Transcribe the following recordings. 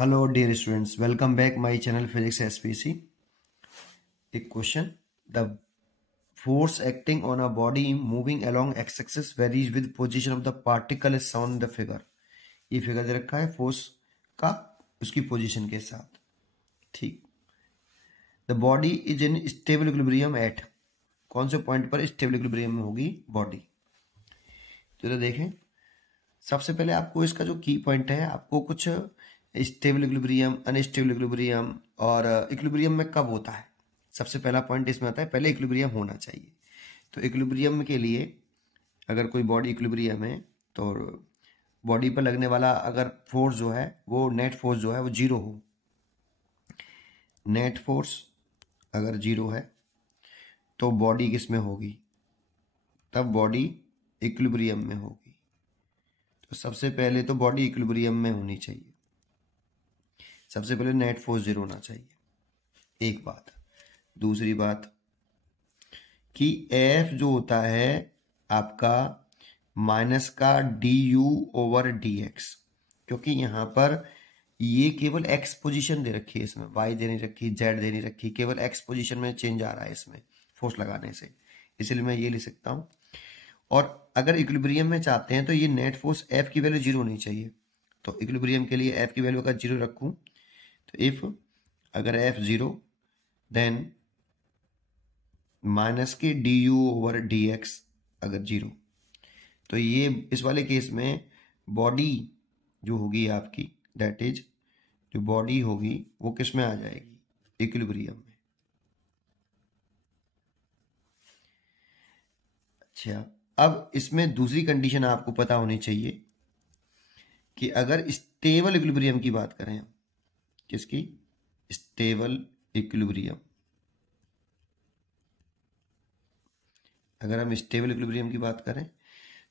Hello dear students, welcome back my channel Physics SPC. A question: the force acting on a body moving along x-axis varies with position of the particle is shown in the figure. ये figure दे रखा है force का उसकी position के साथ. ठीक. The body is in stable equilibrium at, कौन से पॉइंट पर स्टेबल इक्विलिब्रियम में होगी बॉडी. तो देखें, सबसे पहले आपको इसका जो की पॉइंट है, आपको कुछ स्टेबल इक्विलिब्रियम, अनस्टेबल इक्विलिब्रियम और इक्विलिब्रियम में कब होता है. सबसे पहला पॉइंट इसमें आता है, पहले इक्विलिब्रियम होना चाहिए. तो इक्विलिब्रियम के लिए अगर कोई बॉडी इक्विलिब्रियम है तो बॉडी पर लगने वाला अगर फोर्स जो है वो नेट फोर्स जो है वो जीरो हो. नेट फोर्स अगर जीरो है तो बॉडी किस में होगी, तब बॉडी इक्विलिब्रियम में होगी. तो सबसे पहले तो बॉडी इक्विलिब्रियम में होनी चाहिए. सबसे पहले नेट फोर्स जीरो होना चाहिए, एक बात. दूसरी बात कि एफ जो होता है आपका माइनस का D U over D x, क्योंकि यहां पर ये केवल एक्स पोजीशन दे रखी है, इसमें वाई दे नहीं रखी, जेड दे नहीं रखी, केवल एक्स पोजीशन में चेंज आ रहा है इसमें फोर्स लगाने से, इसलिए मैं ये लिख सकता हूं. और अगर इक्विलिब्रियम में चाहते हैं तो ये नेट फोर्स एफ की वैल्यू जीरो होनी चाहिए. तो इक्विलिब्रियम के लिए एफ की वैल्यू अगर जीरो रखूं तो इफ अगर F zero then minus K D U over D x अगर जीरो, तो ये इस वाले केस में बॉडी जो होगी आपकी, दैट इज जो बॉडी होगी वो किस में आ जाएगी, इक्विलिब्रियम में. अच्छा, अब इसमें दूसरी कंडीशन आपको पता होनी चाहिए कि अगर स्टेबल इक्विलिब्रियम की बात करें हम, किसकी, स्टेबल इक्विलिब्रियम. अगर हम स्टेबल इक्विलिब्रियम की बात करें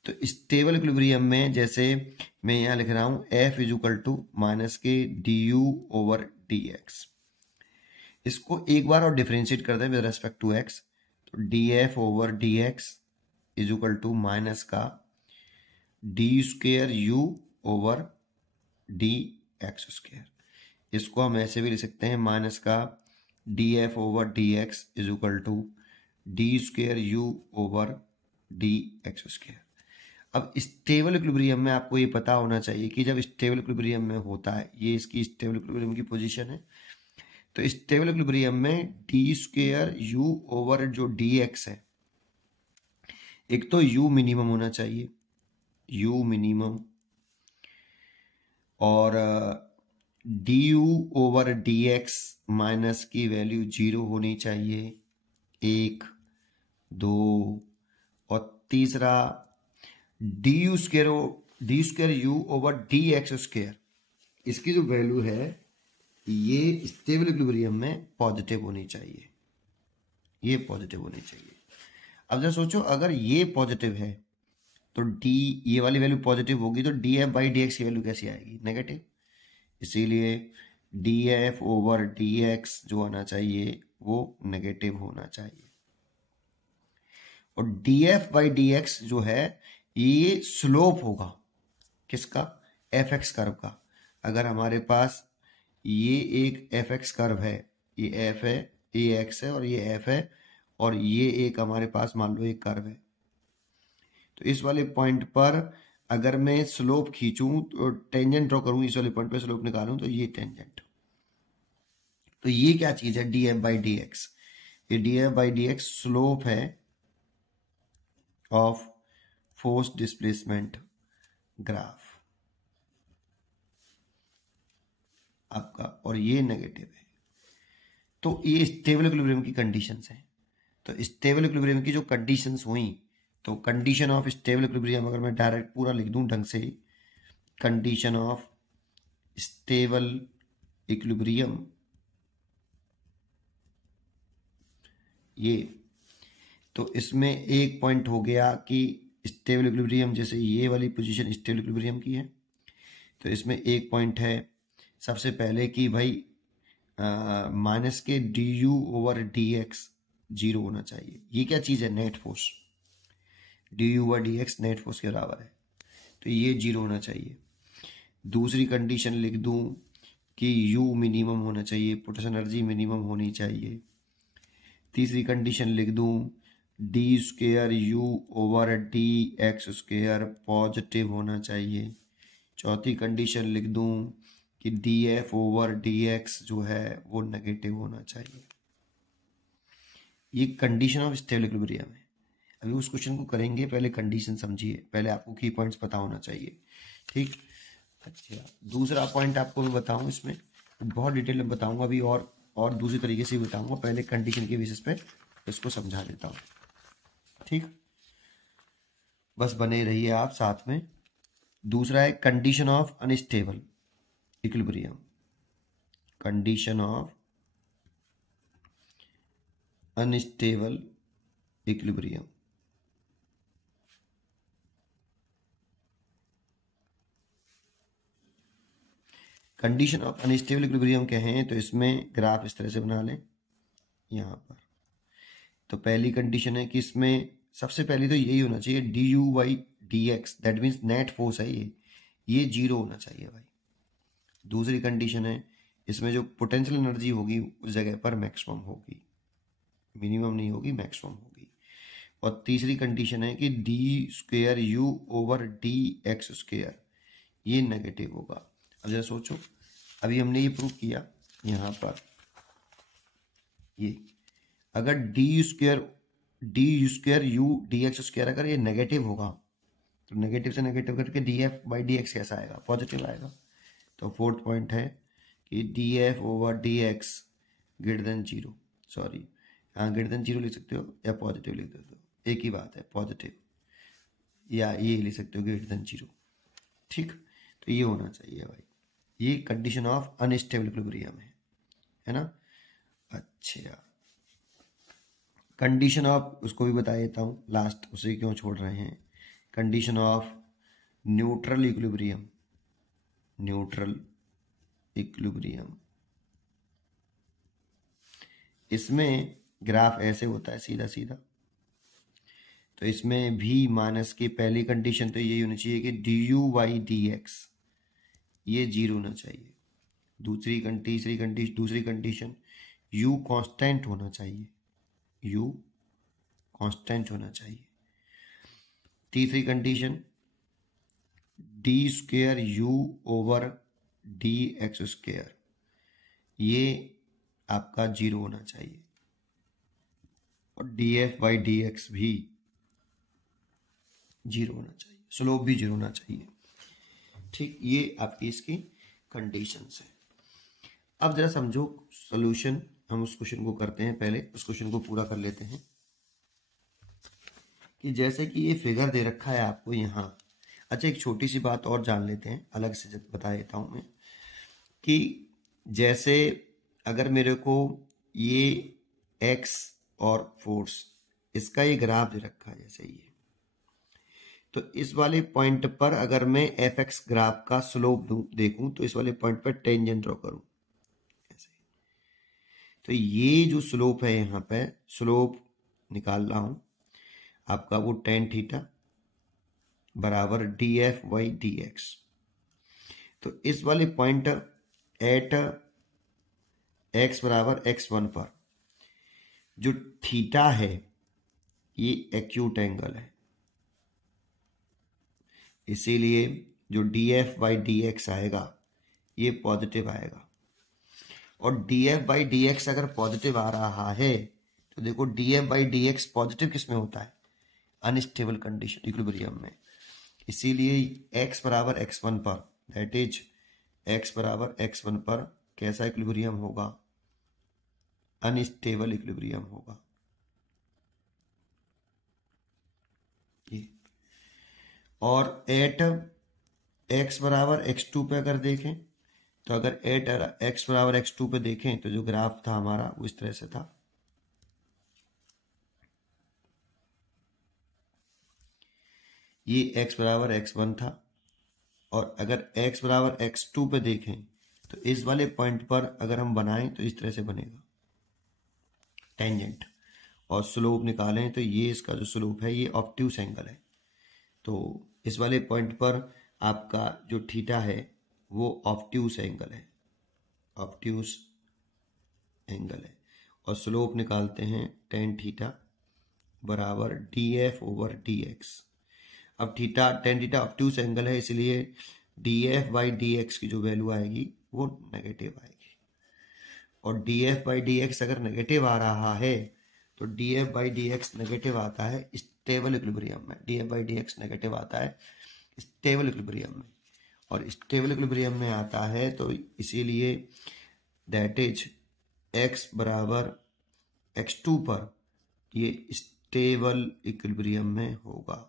तो स्टेबल इक्विलिब्रियम में जैसे मैं यहां लिख रहा हूं F is equal to minus K D U over D X. इसको एक बार और डिफरेंशिएट कर दें विद रेस्पेक्ट टू एक्स, तो D F over D X is equal to minus का D square U over D X square. इसको हम ऐसे भी लिख सकते हैं माइनस का D F over D X is equal to D square U over D X square. अब स्टेबल इक्विलिब्रियम में आपको ये पता होना चाहिए कि जब स्टेबल इक्विलिब्रियम में होता है, ये इसकी स्टेबल इक्विलिब्रियम की पोजीशन है, तो स्टेबल इक्विलिब्रियम में डी स्क्वेयर यू ओवर जो डी एक्स है, एक तो यू मिनिमम होना चाहिए, यू मिनिमम, और D U over D x minus की वैल्यू जीरो होनी चाहिए, एक, दो, और तीसरा D square U over D X square, इसकी जो वैल्यू है ये स्टेबल इक्विलिब्रियम में पॉजिटिव होनी चाहिए, ये पॉजिटिव होनी चाहिए. अब जब सोचो अगर ये पॉजिटिव है तो डी, ये वाली वैल्यू पॉजिटिव होगी तो D F by D x की वैल्यू कैसी आएगी, नेगेटिव. इसीलिए D F over D x जो आना चाहिए वो नेगेटिव होना चाहिए. और d F by D x जो है ये स्लोप होगा किसका, एफ एक्स कर्व का. अगर हमारे पास ये एक एफ एक्स कर्व है, ये एफ है, ये एक्स है और ये एफ है, और ये एक हमारे पास मान लो एक कर्व है, तो इस वाले पॉइंट पर अगर मैं स्लोप खींचूं तो टेंजेंट ड्रॉ करूं, इस वाले पॉइंट पे स्लोप निकालूं तो ये टेंजेंट. तो ये क्या चीज है, D F by D X. ये D F by D X slope है ऑफ फोर्स डिस्प्लेसमेंट ग्राफ आपका, और ये नेगेटिव है. तो ये स्टेबल इक्विलिब्रियम की कंडीशंस हैं. तो स्टेबल इक्विलिब्रियम की जो कंडीशंस हुई, तो कंडीशन ऑफ स्टेबल इक्विलिब्रियम अगर मैं डायरेक्ट पूरा लिख दूं ढंग से, कंडीशन ऑफ स्टेबल इक्विलिब्रियम, ये तो इसमें एक पॉइंट हो गया कि स्टेबल इक्विलिब्रियम, जैसे ये वाली पोजीशन स्टेबल इक्विलिब्रियम की है, तो इसमें एक पॉइंट है सबसे पहले कि भाई minus K D U over D x zero होना चाहिए. ये क्या चीज है, net force, D U over D x net force के बराबर है, तो ये जीरो होना चाहिए. दूसरी कंडीशन लिख दूं कि U मिनिमम होना चाहिए, पोटेंशियल एनर्जी मिनिमम होनी चाहिए। तीसरी कंडीशन लिख दूं d²u/dx² पॉजिटिव होना चाहिए। चौथी कंडीशन लिख दूं कि df/dx जो है वो नेगेटिव होना चाहिए। ये कंडीशन ऑफ स्टेबल इक्विलिब्रियम है। अभी उस क्वेश्चन को करेंगे, पहले कंडीशन समझिए, पहले आपको की पॉइंट्स पता होना चाहिए, ठीक। अच्छा, दूसरा पॉइंट आपको मैं बताऊं, इसमें बहुत डिटेल में बताऊंगा अभी, और दूसरी तरीके से भी बताऊंगा, पहले कंडीशन के बेसिस पे इसको समझा देता हूँ, ठीक। बस बने रहिए आप साथ में। दूसरा है condition of unstable equilibrium. Condition of unstable equilibrium. Condition of unstable equilibrium कहें तो इसमें ग्राफ इस तरह से बना लें यहाँ पर। तो पहली कंडीशन है कि इसमें सबसे पहले तो यही होना चाहिए du/dx, that means net force है ये 0 होना चाहिए भाई। दूसरी कंडीशन है इसमें जो पोटेंशियल एनर्जी होगी उस जगह पर मैक्सिमम होगी, मिनिमम नहीं होगी, मैक्सिमम होगी। और तीसरी कंडीशन है कि d²u/dx² ये नेगेटिव होगा। अब जरा सोचो, अभी हमने ये प्रूव किया यहाँ पर, ये अगर du²u/dx² अगर ये नेगेटिव होगा तो नेगेटिव से नेगेटिव करके df/dx कैसा आएगा, पॉजिटिव आएगा। तो फोर्थ पॉइंट है कि df/dx > 0, सॉरी यहाँ > 0 लिख सकते हो या पॉजिटिव लिख सकते हो, एक ही बात है, पॉजिटिव, या ये लिख सकते हो > 0, ठीक। तो ये होना चाहिए भाई, ये कंडीशन ऑफ अनस्टेबल इक्विलिब्रियम है ना। अच्छा, कंडीशन ऑफ, उसको भी बता देता हूँ लास्ट, उसे क्यों छोड़ रहे हैं। Condition of neutral equilibrium. Neutral equilibrium, इसमें ग्राफ ऐसे होता है सीधा सीधा। तो इसमें भी माइनस की पहली कंडीशन तो यही होनी चाहिए कि du/dx ये 0 होना चाहिए। दूसरी कंडीशन u कांस्टेंट होना चाहिए, u कांस्टेंट होना चाहिए। तीसरी कंडीशन d²u/dx² ये आपका 0 होना चाहिए, और df/dx भी 0 होना चाहिए, स्लोप भी 0 होना चाहिए, ठीक। ये आपकी इसकी कंडीशंस है। अब जरा समझो सॉल्यूशन, हम उस क्वेश्चन को करते हैं, पहले उस क्वेश्चन को पूरा कर लेते हैं। कि जैसे कि ये फिगर दे रखा है आपको यहाँ। अच्छा, एक छोटी सी बात और जान लेते हैं, अलग से बता देता हूँ मैं, कि जैसे अगर मेरे को ये एक्स और फोर्स, इसका ये ग्राफ दे रखा है जैसे ये, तो इस वाले पॉइंट पर अगर मैं एफ एक्स ग्राफ का स्लोप देखूं तो इस वाले पॉइंट पर टेंजेंट ड्रॉ करूं ऐसे, तो ये जो स्लोप है यहाँ पे स्लोप निकाल रहा हूं आपका, वो tan थीटा बराबर df/dx। तो इस वाले पॉइंट एट x बराबर x1 पर जो थीटा है ये एक्यूट एंगल है, इसीलिए जो df/dx आएगा ये पॉजिटिव आएगा। और df/dx अगर पॉजिटिव आ रहा है तो देखो df/dx पॉजिटिव किस में होता है, अनस्टेबल कंडीशन इक्विलिब्रियम में, इसीलिए x बराबर x1 पर, दैट इज x बराबर x1 पर कैसा इक्विलिब्रियम होगा, अनस्टेबल इक्विलिब्रियम होगा ये। और एट x बराबर x2 पे अगर देखें तो अगर एट x बराबर x2 पे देखें तो जो ग्राफ था हमारा वो इस तरह से था, ये x बराबर x1 था, और अगर x बराबर x2 पे देखें तो इस वाले पॉइंट पर अगर हम बनाएं तो इस तरह से बनेगा टेंजेंट, और स्लोप निकालें तो ये इसका जो स्लोप है ये ऑब्ट्यूस एंगल है। तो इस वाले पॉइंट पर आपका जो थीटा है वो ऑब्ट्यूस एंगल है, ऑब्ट्यूस एंगल है। और स्लोप निकालते हैं टेन थीटा बराबर d F over D x. अब theta tan theta obtuse angle है, इसलिए d F by D x की जो वैल्यू आएगी वो नेगेटिव आएगी। और d F by D x अगर नेगेटिव आ रहा है तो D F by D x negative आता है स्टेबल इक्विलिब्रियम में। D F by D x negative आता है स्टेबल इक्विलिब्रियम में, और स्टेबल इक्विलिब्रियम में आता है तो इसीलिए दैट इज एक्स बराबर x2 पर ये स्टेबल इक्विलिब्रियम में होगा।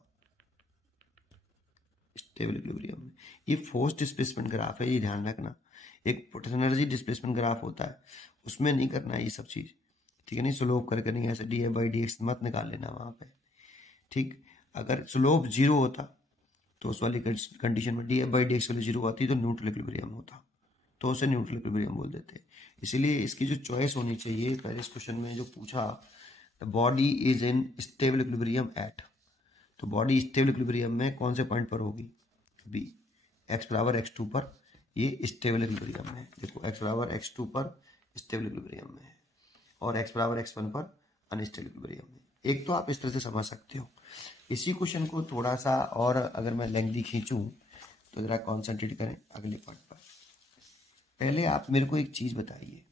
स्टेबल इक्विलिब्रियम में ये फोर्स डिस्प्लेसमेंट ग्राफ है, ये ध्यान रखना। एक पोटेंशियल एनर्जी डिस्प्लेसमेंट ग्राफ होता है, उसमें नहीं करना है ये सब चीज, ठीक है। नहीं स्लोप करके नहीं, ऐसे D F by D x मत निकाल लेना वहां पे, ठीक। अगर स्लोप जीरो होता तो उस वाली कंडीशन में d F by D x वाली जीरो आती तो न्यूट्रल इक्विलिब्रियम होता, तो उसे न्यूट्रल इक्विलिब्रियम बोल देते। इसीलिए इसकी जो चॉइस होनी चाहिए, पहले इस क्वेश्चन में जो पूछा, the body is in stable equilibrium at, तो बॉडी स्टेबल इक्विलिब्रियम में कौन से पॉइंट पर होगी, बी। एक्स बराबर x2 पर ये स्टेबल इक्विलिब्रियम में है, देखो x बराबर x2 पर स्टेबल इक्विलिब्रियम में है और x बराबर x1 पर अनस्टेबल इक्विलिब्रियम में। एक तो आप इस तरह से समझ सकते हो। इसी क्वेश्चन को थोड़ा सा और अगर मैं लेंथी खींचूं तो जरा कॉन्सेंट्रेट करें अगले पॉइंट पर। पहले आप मेरे को एक चीज बताइए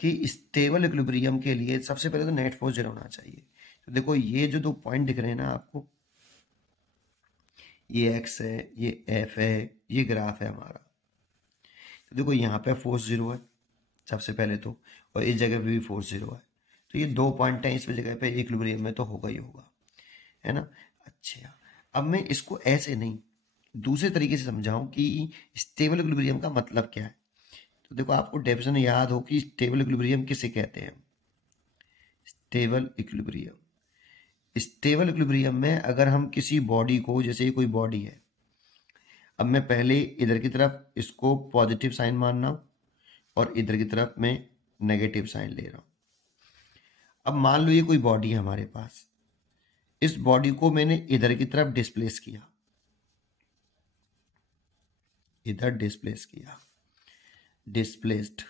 कि स्टेबल इक्विलिब्रियम के लिए सबसे पहले तो नेट फोर्स जीरो होना चाहिए। तो देखो ये जो दो पॉइंट दिख रहे हैं ना आपको, ये x है, ये f है, ये ग्राफ है हमारा। तो देखो यहाँ पे फोर्स जीरो है सबसे पहले तो, और इस जगह पे भी फोर्स जीरो है, तो ये दो पॉइंट हैं, इस जगह पे इक्विलिब्रियम में तो होगा ही होगा, है ना। अच्छा, अब मैं इसको ऐसे नहीं दूसरे तरीके से समझाऊं कि स्टेबल इक्विलिब्रियम का मतलब क्या है। तो देखो आपको डेफिनेशन याद हो कि स्टेबल इक्विलिब्रियम किसे कहते हैं। स्टेबल इक्विलिब्रियम, स्टेबल इक्विलिब्रियम में अगर हम किसी बॉडी को, जैसे ये कोई बॉडी है, अब मैं पहले इधर की तरफ इसको पॉजिटिव साइन मान रहा हूं और इधर की तरफ मैं नेगेटिव साइन ले रहा हूं। अब मान लो ये कोई बॉडी है हमारे पास, इस बॉडी को मैंने इधर की तरफ डिस्प्लेस किया, इधर डिस्प्लेस किया, डिस्प्लेस्ड,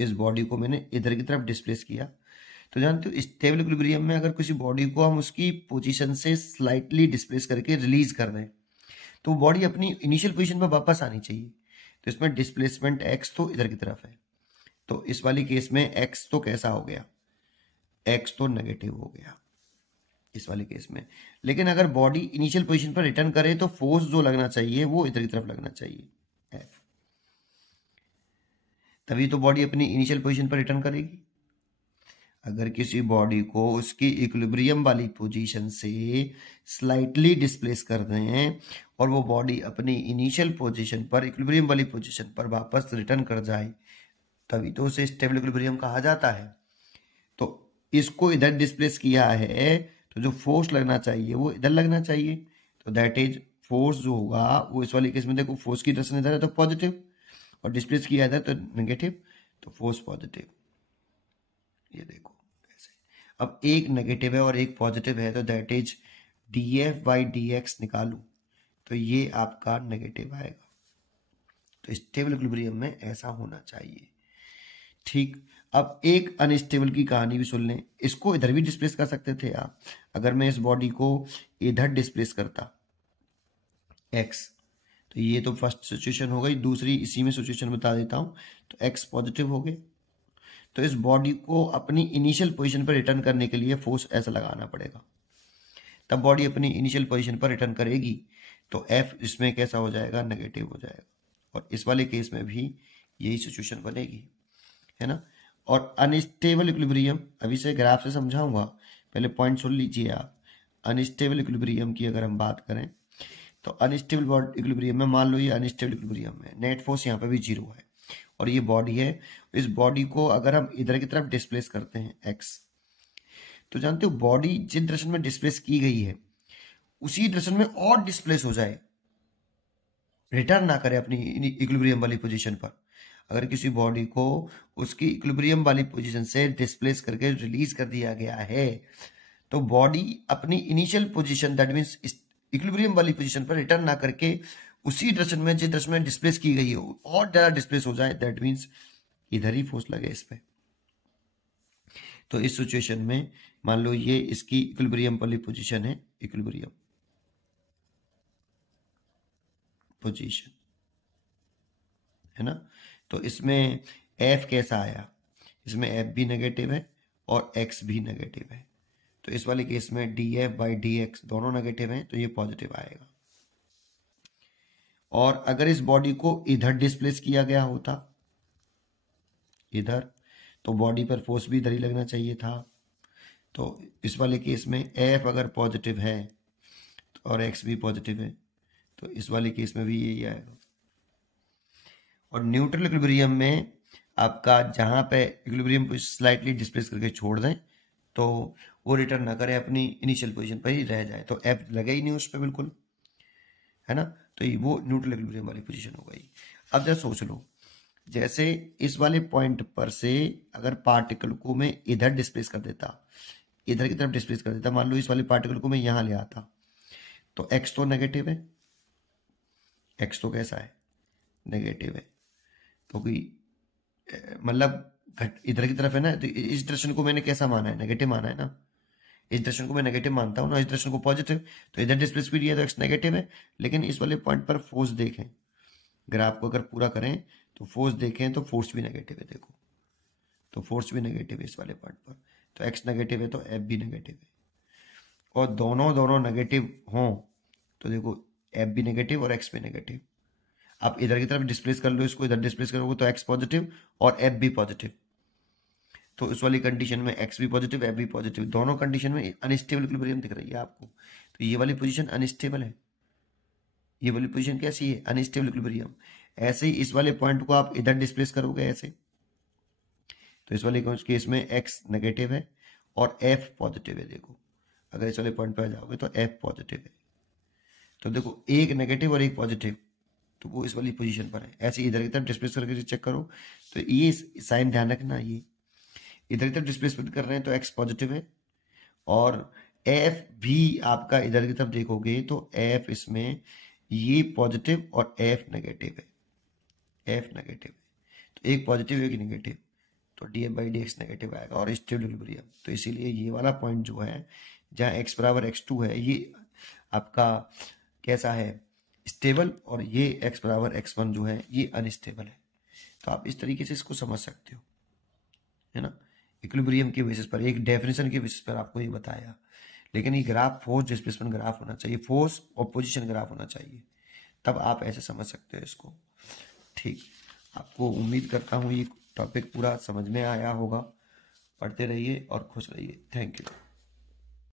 इस बॉडी को मैंने इधर की तरफ डिस्प्लेस किया। तो जानते हो स्टेबल इक्विलिब्रियम में अगर किसी बॉडी को हम उसकी पोजीशन से स्लाइटली डिस्प्लेस करके रिलीज कर दें तो बॉडी अपनी इनिशियल पोजीशन पर वापस आनी चाहिए। तो इसमें डिस्प्लेसमेंट x तो इधर की तरफ है, तो इस वाली केस में x तो कैसा हो गया, x तो नेगेटिव हो गया इस वाले केस में। लेकिन अगर बॉडी इनिशियल पोजीशन पर रिटर्न करे तो फोर्स जो लगना चाहिए वो इधर की तरफ लगना चाहिए, F, तभी तो बॉडी अपनी इनिशियल पोजीशन पर रिटर्न करेगी। अगर किसी बॉडी को उसकी इक्विलिब्रियम वाली पोजीशन से स्लाइटली डिस्प्लेस कर दें और वो बॉडी अपनी इनिशियल पोजीशन पर, इक्विलिब्रियम वाली पोजीशन पर वापस रिटर्न कर जाए, तभी तो उसे स्टेबल इक्विलिब्रियम कहा जाता है। तो इसको इधर डिस्प्लेस किया है तो जो फोर्स लगना चाहिए वो इधर लगना चाहिए, तो दैट इज फोर्स जो होगा वो इस वाले केस में देखो फोर्स की डायरेक्शन इधर है तो पॉजिटिव, और डिस्प्लेस किया इधर तो नेगेटिव, तो फोर्स पॉजिटिव। ये देखो ऐसे, अब एक नेगेटिव है और एक पॉजिटिव है तो that is D F by D x निकालू तो ये आपका नेगेटिव आएगा। तो स्टेबल इक्विलिब्रियम में ऐसा होना चाहिए, ठीक। अब एक अनस्टेबल की कहानी भी सुन लें, इसको इधर भी डिस्प्लेस कर सकते थे आप। अगर मैं इस बॉडी को इधर डिस्प्लेस करता x, तो ये तो फर्स्ट सिचुएशन हो गई। दूसरी इसी में सिचुएशन बता देता हूं, तो x पॉजिटिव हो गए, तो इस बॉडी को अपनी इनिशियल पोजीशन पर रिटर्न करने के लिए फोर्स ऐसा लगाना पड़ेगा, तब बॉडी अपनी इनिशियल पोजीशन पर रिटर्न करेगी, तो f इसमें कैसा हो जाएगा, नेगेटिव हो जाएगा। और इस वाले केस में भी यही सिचुएशन बनेगी, है ना। और अनस्टेबल इक्विलिब्रियम अभी से ग्राफ से समझाऊंगा, पहले पॉइंट सुन लीजिए आप। अनस्टेबल इक्विलिब्रियम की अगर हम बात करें तो अनस्टेबल इक्विलिब्रियम में, मान लो ये अनस्टेबल इक्विलिब्रियम है, नेट फोर्स यहाँ पे भी जीरो है और ये बॉडी है, इस बॉडी को अगर हम इधर की तरफ डिस्प्लेस करते हैं x, तो जानते हो बॉडी जिस डायरेक्शन में डिस्प्लेस की गई है उसी डायरेक्शन में और डिस्प्लेस हो जाए, रिटर्न ना करे अपनी इक्विलिब्रियम वाली पोजीशन पर। अगर किसी बॉडी को उसकी इक्विलिब्रियम वाली पोजीशन से डिस्प्लेस करके रिलीज कर दिया गया है तो बॉडी अपनी initial position, that means equilibrium वाली पोजीशन पर रिटर्न ना करके उसी डायरेक्शन में जिस डायरेक्शन में डिस्प्लेस की गई हो और ज़्यादा डिस्प्लेस हो जाए, दैट मीन्स इधर ही फोर्स लगे इस पे। तो इस सिचुएशन में मान लो ये इसकी इक्विलिब्रियम वाली पोजीशन है, इक्विलिब्रियम पोजीशन है ना। तो इसमें एफ कैसा आया, इसमें एफ भी नेगेटिव है और एक्स भी नेगेटिव है। तो इस वाले केस में d F by D x दोनों नेगेटिव हैं, तो ये पॉजिटिव आएगा। और अगर इस बॉडी को इधर डिस्प्लेस किया गया होता इधर, तो बॉडी पर फोर्स भी इधर ही लगना चाहिए था। तो इस वाले केस में एफ अगर पॉजिटिव है और एक्स भी पॉजिटिव है, तो इस वाले केस में भी यही आएगा। और न्यूट्रल इक्विलिब्रियम में आपका जहां पे इक्विलिब्रियम को स्लाइटली डिस्प्लेस करके छोड़ दें, तो वो रिटर्न ना करे, अपनी इनिशियल पोजीशन पर ही रह जाए, तो एफ लगे ही नहीं उस पर बिल्कुल, है ना। तो ये वो न्यूट्रल इक्विलिब्रियम वाली पोजीशन हो गई। अब जरा सोच लो, जैसे इस वाले पॉइंट पर से अगर पार्टिकल को मैं इधर डिस्प्लेस कर देता, इधर की तरफ डिस्प्लेस कर देता, मान लो इस वाले पार्टिकल को मैं यहां ले आता, तो एक्स तो नेगेटिव है, एक्स तो कैसा है, नेगेटिव है, क्योंकि मतलब इधर की तरफ है ना। तो इस डायरेक्शन को मैंने कैसा माना है, नेगेटिव माना है ना। इस डायरेक्शन को मैं नेगेटिव मानता हूँ ना, इस डायरेक्शन को पॉजिटिव। तो इधर डिस्प्लेस भी दिया तो एक्स नेगेटिव है, लेकिन इस वाले पॉइंट पर फोर्स देखें, ग्राफ को अगर पूरा करें तो फोर्स देखें तो फोर्स भी नेगेटिव है, देखो तो फोर्स भी नेगेटिव है इस वाले पॉइंट पर। तो एक्स नेगेटिव है तो एफ भी नेगेटिव है, और दोनों नेगेटिव हों तो देखो एफ भी नेगेटिव और एक्स भी नेगेटिव। आप इधर की तरफ डिस्प्लेस कर लो, इसको इधर डिस्प्लेस करोगे तो एक्स पॉजिटिव और एफ भी पॉजिटिव। तो इस वाली कंडीशन में एक्स भी पॉजिटिव एफ भी पॉजिटिव, दोनों कंडीशन में अनस्टेबल इक्विलिब्रियम दिख रही है आपको। तो ये वाली पोजीशन अनस्टेबल है, ये वाली पोजीशन कैसी है, अनस्टेबल इक्विलिब्रियम। ऐसे ही इस वाले पॉइंट को आप इधर डिस्प्लेस करोगे ऐसे, तो इस वाले केस में एक्स नेगेटिव है और एफ पॉजिटिव है। देखो अगर इस वाले पॉइंट पर आ जाओगे तो एफ पॉजिटिव है, तो देखो एक नेगेटिव और एक पॉजिटिव, तो वो इस वाली पोजीशन पर है। ऐसे इधर की तरफ डिस्प्लेस करके चेक करो, तो ये साइन ध्यान रखना, ये इधर की तरफ डिस्प्लेसमेंट कर रहे हैं तो एक्स पॉजिटिव है, और एफ भी आपका इधर की तरफ देखोगे तो एफ इसमें ये पॉजिटिव और एफ नेगेटिव है, एफ नेगेटिव है। तो एक पॉजिटिव एक नेगेटिव, तो D F by D x negative आएगा और स्टेबल इक्विलिब्रियम। तो इसीलिए ये वाला पॉइंट जो है जहाँ एक्स बराबर एक्स टू है, ये आपका कैसा है, स्टेबल, और ये एक्स बराबर एक्स वन जो है ये अनस्टेबल है। तो आप इस तरीके से इसको समझ सकते हो, है ना। इक्विलिब्रियम के बेसिस पर, एक डेफिनेशन के बेसिस पर आपको ये बताया, लेकिन ये ग्राफ फोर्स डिस्प्लेसमेंट ग्राफ होना चाहिए, फोर्स और पोजीशन ग्राफ होना चाहिए, तब आप ऐसे समझ सकते हो इसको। ठीक, आपको उम्मीद करता हूँ ये टॉपिक पूरा समझ में आया होगा। पढ़ते रहिए और खुश रहिए। Thank you.